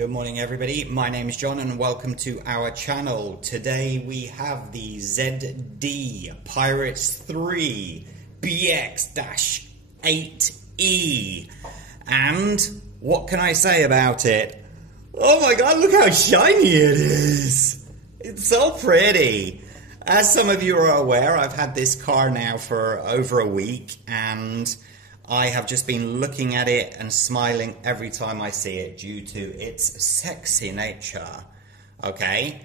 Good morning everybody, my name is John and welcome to our channel. Today we have the ZD Pirates3 BX-8E, and what can I say about it? Oh my god, look how shiny it is! It's so pretty! As some of you are aware, I've had this car now for over a week and I have just been looking at it and smiling every time I see it due to its sexy nature. Okay,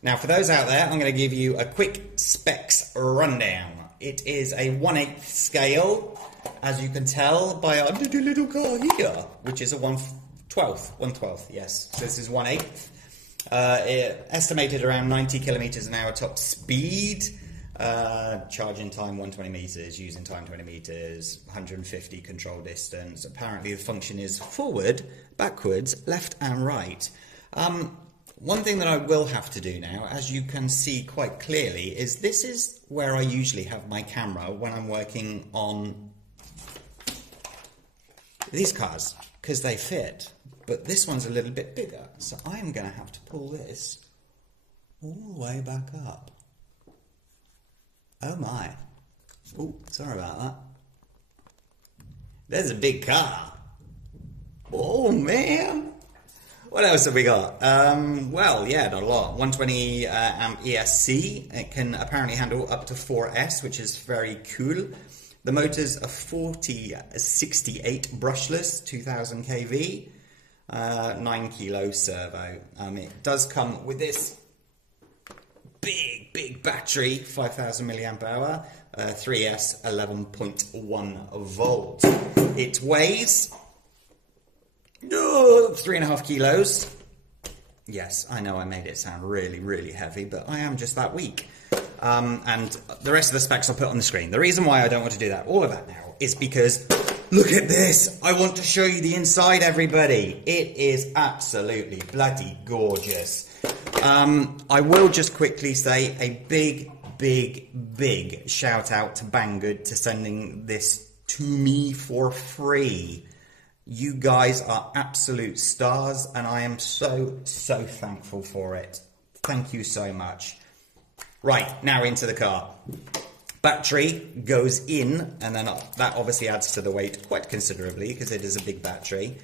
now for those out there, I'm going to give you a quick specs rundown. It is a 1/8 scale, as you can tell by our little car here, which is a 1/12, yes. So this is 1/8. Estimated around 90 kilometers an hour top speed. Charging time 120 meters, using time 20 meters, 150 control distance. Apparently the function is forward, backwards, left and right. One thing that I will have to do now, as you can see quite clearly, is this is where I usually have my camera when I'm working on these cars, because they fit. But this one's a little bit bigger, so I'm going to have to pull this all the way back up. Oh my. Oh, sorry about that. There's a big car. Oh man. What else have we got? Well, yeah, not a lot. 120 amp ESC. It can apparently handle up to 4S, which is very cool. The motor's a 4068 brushless, 2000 kV, 9 kilo servo. It does come with this big battery, 5000 milliamp hour, 3S 11.1 volt. It weighs 3.5 kilos. Yes, I know I made it sound really heavy, but I am just that weak. And the rest of the specs I'll put on the screen. The reason why I don't want to do that, all of that now, is because look at this. I want to show you the inside, everybody. It is absolutely bloody gorgeous. I will just quickly say a big shout out to Banggood to sending this to me for free. You guys are absolute stars and I am so thankful for it. Thank you so much. Right, now into the car. Battery goes in and then that obviously adds to the weight quite considerably because it is a big battery.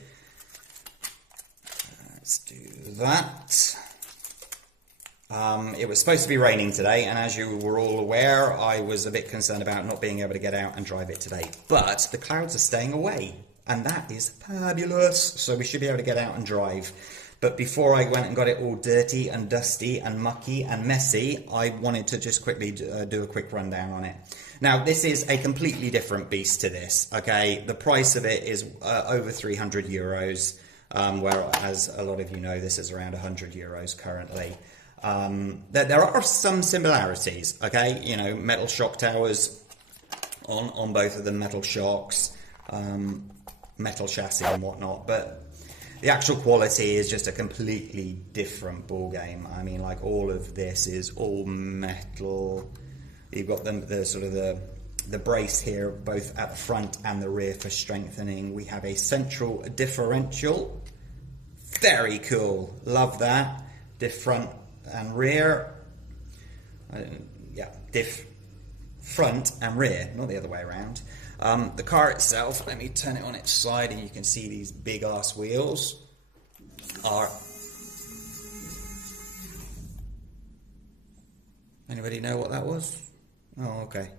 Let's do that. It was supposed to be raining today, and as you were all aware, I was a bit concerned about not being able to get out and drive it today. But the clouds are staying away, and that is fabulous. So we should be able to get out and drive. But before I went and got it all dirty and dusty and mucky and messy, I wanted to just quickly do a quick rundown on it. Now, this is a completely different beast to this, okay? The price of it is over 300 euros, whereas a lot of you know this is around 100 euros currently. There are some similarities, okay? You know, metal shock towers on both of them, metal shocks, metal chassis and whatnot, but the actual quality is just a completely different ball game. I mean, like, all of this is all metal. You've got the sort of the brace here, both at the front and the rear for strengthening. We have a central differential. Very cool. Love that. Diff front and rear. Yeah, diff front and rear, not the other way around. The car itself, let me turn it on its side and you can see these big ass wheels are... Anybody know what that was? Oh, okay.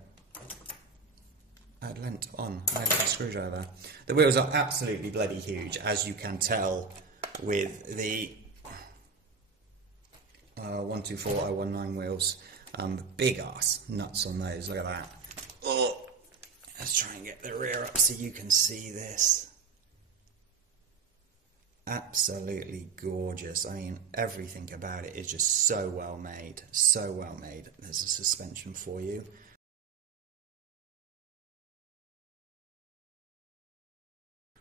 I lent on a screwdriver. The wheels are absolutely bloody huge, as you can tell with the 124019 wheels. Big ass nuts on those, look at that. Oh, let's try and get the rear up so you can see this. Absolutely gorgeous. I mean, everything about it is just so well made, so well made. There's a suspension for you.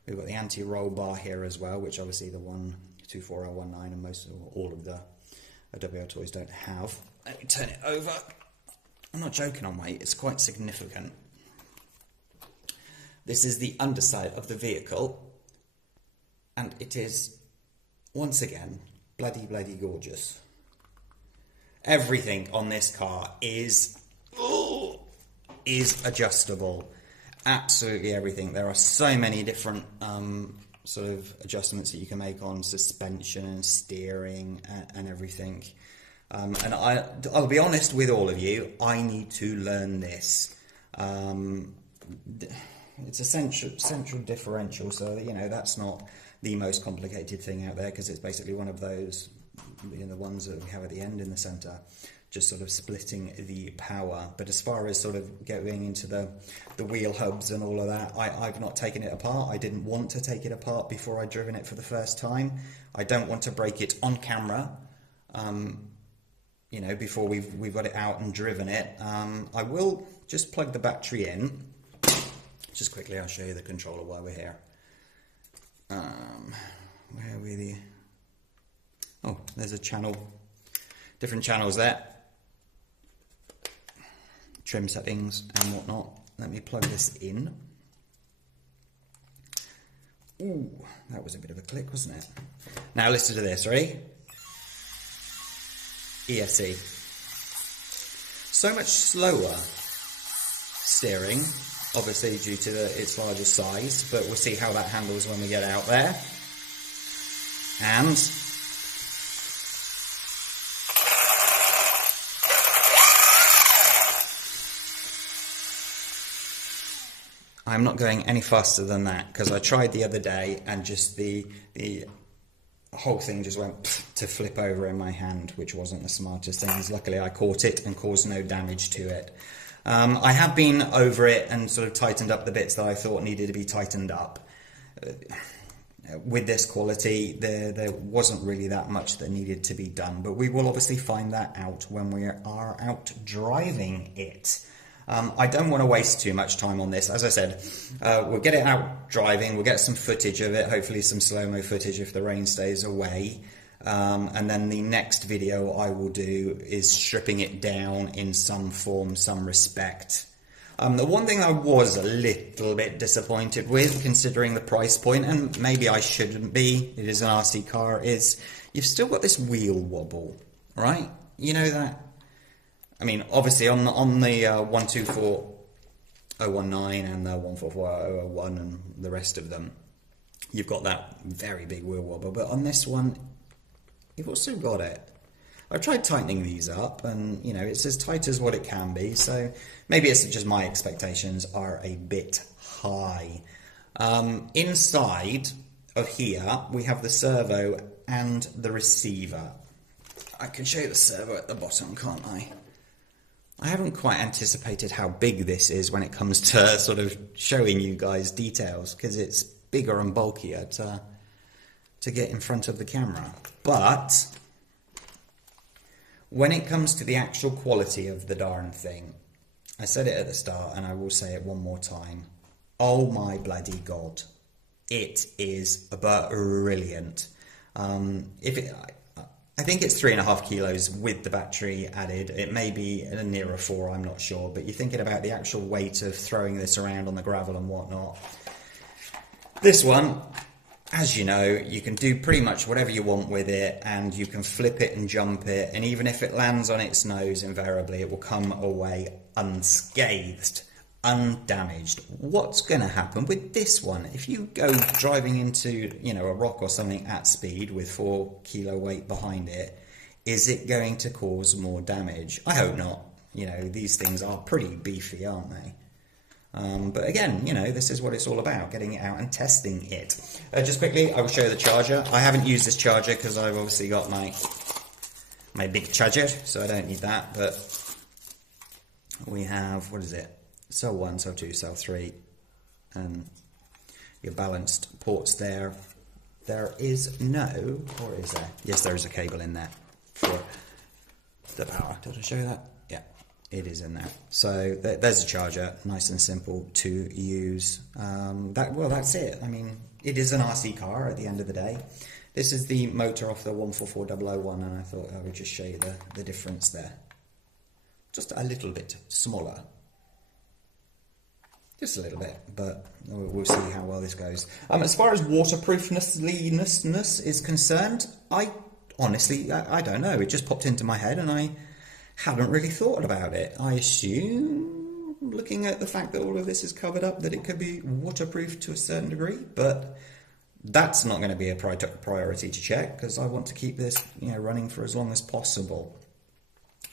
We've got the anti-roll bar here as well, which obviously the 124019 and most of all of the WL toys don't have. Let me turn it over. I'm not joking on weight, it's quite significant. This is the underside of the vehicle, and it is once again, bloody gorgeous. Everything on this car is adjustable. Absolutely everything. There are so many different sort of adjustments that you can make on suspension and steering and everything. And I'll be honest with all of you, I need to learn this. It's a central differential, so you know that's not the most complicated thing out there, because it's basically one of those, you know, the ones that we have at the end in the centre, just sort of splitting the power. But as far as sort of going into the wheel hubs and all of that, I've not taken it apart. I didn't want to take it apart before I'd driven it for the first time. I don't want to break it on camera, you know, before we've got it out and driven it. I will just plug the battery in. Just quickly, I'll show you the controller while we're here. Where are we? Oh, there's a channel, different channels there. Trim settings and whatnot. Let me plug this in. Ooh, that was a bit of a click, wasn't it? Now listen to this, ready? ESC. So much slower steering, obviously due to its larger size, but we'll see how that handles when we get out there. And I'm not going any faster than that, because I tried the other day and just the whole thing just went to flip over in my hand, which wasn't the smartest thing. Luckily I caught it and caused no damage to it. I have been over it and sort of tightened up the bits that I thought needed to be tightened up. With this quality, there wasn't really that much that needed to be done, but we will obviously find that out when we are out driving it. I don't want to waste too much time on this. As I said, we'll get it out driving, we'll get some footage of it, hopefully some slow-mo footage if the rain stays away. And then the next video I will do is stripping it down in some form, some respect. The one thing I was a little bit disappointed with, considering the price point, and maybe I shouldn't be, it is an RC car, is you've still got this wheel wobble, right? You know that? I mean, obviously on the 124019 and the 144001 and the rest of them, you've got that very big wheel wobble, but on this one, you've also got it. I've tried tightening these up, and you know, it's as tight as what it can be, so maybe it's just my expectations are a bit high. Inside of here, we have the servo and the receiver. I can show you the servo at the bottom, can't I? I haven't quite anticipated how big this is when it comes to sort of showing you guys details, because it's bigger and bulkier to get in front of the camera. But when it comes to the actual quality of the darn thing, I said it at the start and I will say it one more time. Oh my bloody God. It is brilliant. I think it's 3.5 kilos with the battery added. It may be nearer 4, I'm not sure. But you're thinking about the actual weight of throwing this around on the gravel and whatnot. This one, as you know, you can do pretty much whatever you want with it, and you can flip it and jump it. And even if it lands on its nose, invariably, it will come away unscathed, undamaged. What's going to happen with this one? If you go driving into, you know, a rock or something at speed with 4 kilo weight behind it, is it going to cause more damage? I hope not. You know, these things are pretty beefy, aren't they? But again, you know, this is what it's all about, getting it out and testing it. Just quickly, I will show you the charger. I haven't used this charger because I've obviously got my big charger, so I don't need that, but we have, what is it? Cell 1, Cell 2, Cell 3, and your balanced ports there. There is no, or is there? Yes, there is a cable in there for the power. Did I show you that? Yeah, it is in there. So there's a charger, nice and simple to use. Well, that's it. I mean, it is an RC car at the end of the day. This is the motor off the 144001, and I thought I would just show you the difference there. Just a little bit smaller. Just a little bit, but we'll see how well this goes. As far as waterproofness is concerned, I honestly, I don't know. It just popped into my head and I haven't really thought about it. I assume, looking at the fact that all of this is covered up, that it could be waterproof to a certain degree, but that's not going to be a priority to check because I want to keep this, running for as long as possible.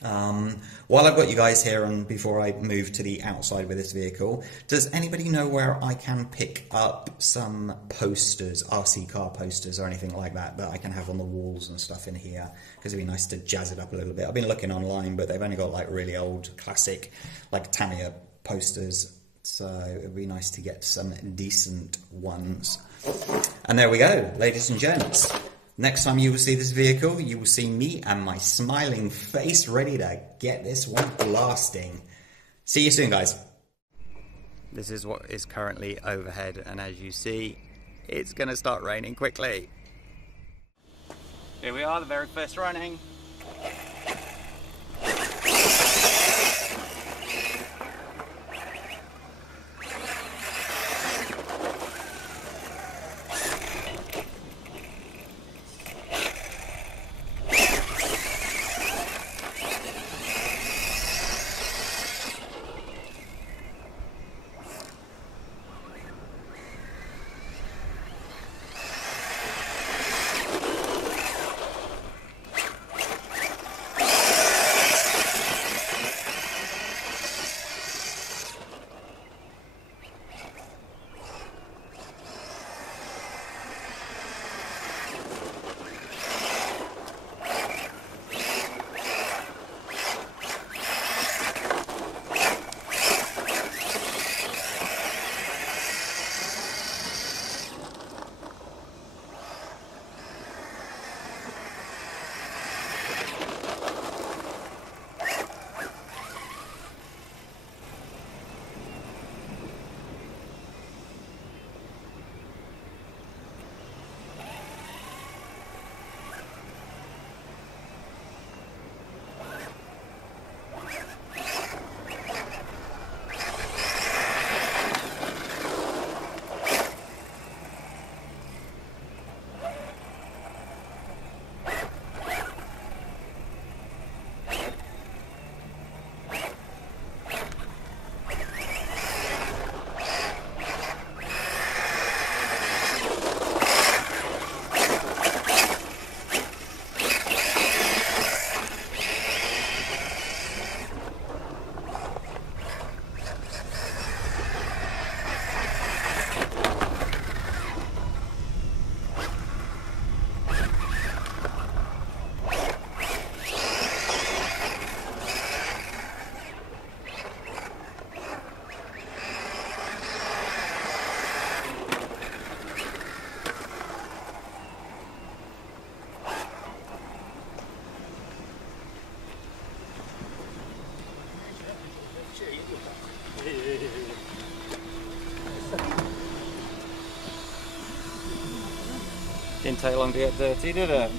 While I've got you guys here and before I move to the outside with this vehicle, does anybody know where I can pick up some posters, RC car posters or anything like that I can have on the walls and stuff in here? Because it'd be nice to jazz it up a little bit. I've been looking online, but they've only got like really old classic like Tamiya posters, so it'd be nice to get some decent ones. And there we go, ladies and gents. Next time you will see this vehicle, you will see me and my smiling face ready to get this one blasting. See you soon, guys. This is what is currently overhead, and as you see, it's going to start raining quickly. Here we are, the very first running. Didn't take long to get dirty, did it?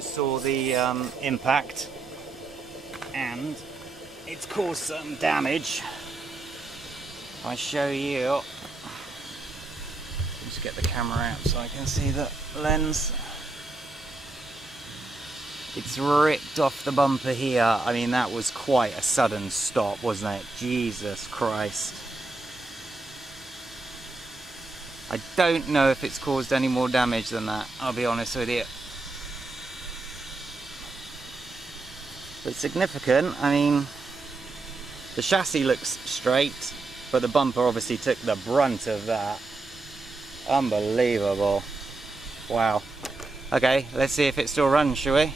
Saw the impact, and it's caused some damage. I show you, just get the camera out so I can see the lens. It's ripped off the bumper here. I mean, that was quite a sudden stop, wasn't it? Jesus Christ. I don't know if it's caused any more damage than that, I'll be honest with you. But significant. I mean, the chassis looks straight, but the bumper obviously took the brunt of that. Unbelievable. Wow. Okay, let's see if it still runs, shall we?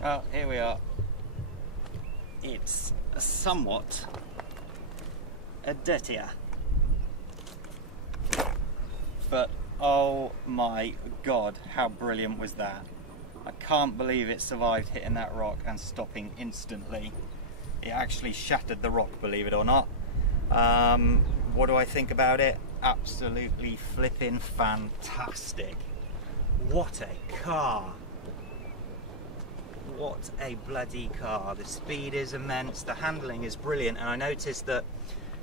Oh, here we are. It's somewhat a dirtier, but oh my god, how brilliant was that? I can't believe it survived hitting that rock and stopping instantly. It actually shattered the rock, believe it or not. What do I think about it? Absolutely flipping fantastic. What a car! What a bloody car. The speed is immense, the handling is brilliant, and I noticed that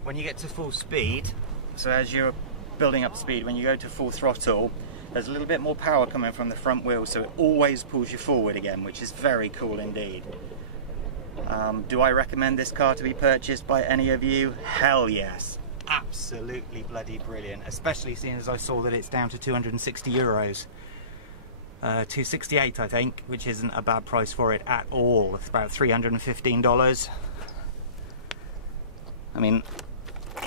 when you get to full speed, so as you're building up speed, when you go to full throttle, there's a little bit more power coming from the front wheel, so it always pulls you forward again, which is very cool indeed. Do I recommend this car to be purchased by any of you? Hell yes. Absolutely bloody brilliant, especially seeing as I saw that it's down to 260 euros. 268 I think, which isn't a bad price for it at all. It's about $315. I mean,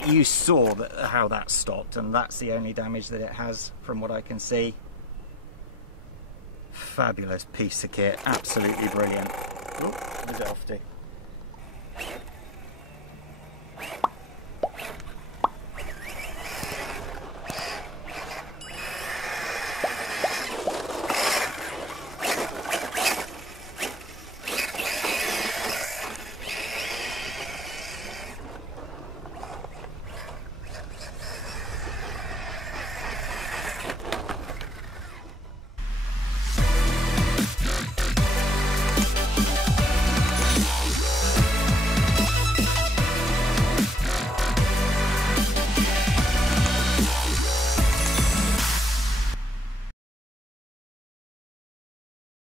you saw how that stopped, and that's the only damage that it has from what I can see. Fabulous piece of kit, absolutely brilliant. Ooh, where's it off to?